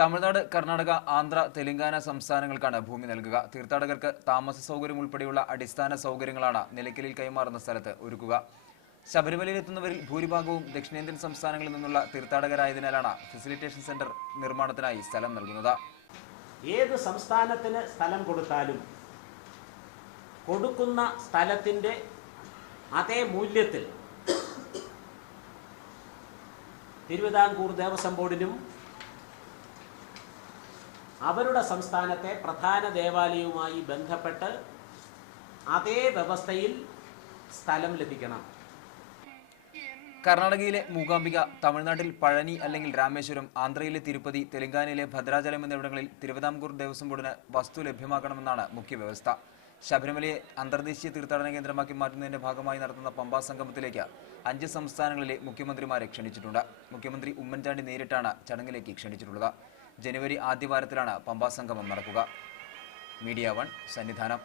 തമിഴ്നാട്, കർണാടക, ആന്ധ്ര, തെലങ്കാന സംസ്ഥാനങ്ങൾക്കാണ് ഭൂമി നൽകുക. തീർത്ഥാടകർക്ക് താമസ സൗകര്യം ഉൾപ്പെടെയുള്ള അടിസ്ഥാന സൗകര്യങ്ങളാണ് നിലയ്ക്കലിൽ കൈമാറുന്ന സ്ഥലത്ത് ഒരുക്കുക. ശബരിമലയിലെത്തുന്നവരിൽ ഭൂരിഭാഗവും ദക്ഷിണേന്ത്യൻ സംസ്ഥാനങ്ങളിൽ നിന്നുള്ള തീർത്ഥാടകരായതിനാലാണ് ഫെസിലിറ്റേഷൻ സെന്റർ നിർമ്മാണത്തിനായി സ്ഥലം നൽകുന്നത്. ഏത് സംസ്ഥാനത്തിന് സ്ഥലം കൊടുത്താലും കൊടുക്കുന്ന സ്ഥലത്തിൻ്റെ അതേ മൂല്യത്തിൽ തിരുവിതാംകൂർ ദേവസ്വം ബോർഡിനും അവരുടെ സംസ്ഥാനത്തെ പ്രധാന ദേവാലയവുമായി ബന്ധപ്പെട്ട് അതേ വ്യവസ്ഥയിൽ സ്ഥലം ലഭിക്കണം. കർണാടകയിലെ മൂകാംബിക, തമിഴ്നാട്ടിൽ പഴനി അല്ലെങ്കിൽ രാമേശ്വരം, ആന്ധ്രയിലെ തിരുപ്പതി, തെലങ്കാനയിലെ ഭദ്രാചലം എന്നിവിടങ്ങളിൽ തിരുവിതാംകൂർ ദേവസ്വം ബോർഡിന് വസ്തു ലഭ്യമാക്കണമെന്നാണ് മുഖ്യ വ്യവസ്ഥ. ശബരിമലയെ അന്തർദേശീയ തീർത്ഥാടന കേന്ദ്രമാക്കി മാറ്റുന്നതിന്റെ ഭാഗമായി നടത്തുന്ന പമ്പാ സംഗമത്തിലേക്ക് 5 സംസ്ഥാനങ്ങളിലെ മുഖ്യമന്ത്രിമാരെ ക്ഷണിച്ചിട്ടുണ്ട്. മുഖ്യമന്ത്രി ഉമ്മൻചാണ്ടി നേരിട്ടാണ് ചടങ്ങിലേക്ക് ക്ഷണിച്ചിട്ടുള്ളത്. ജനുവരി ആദ്യവാരത്തിലാണ് പമ്പാ സംഗമം നടക്കുക. മീഡിയ 1 സന്നിധാനം.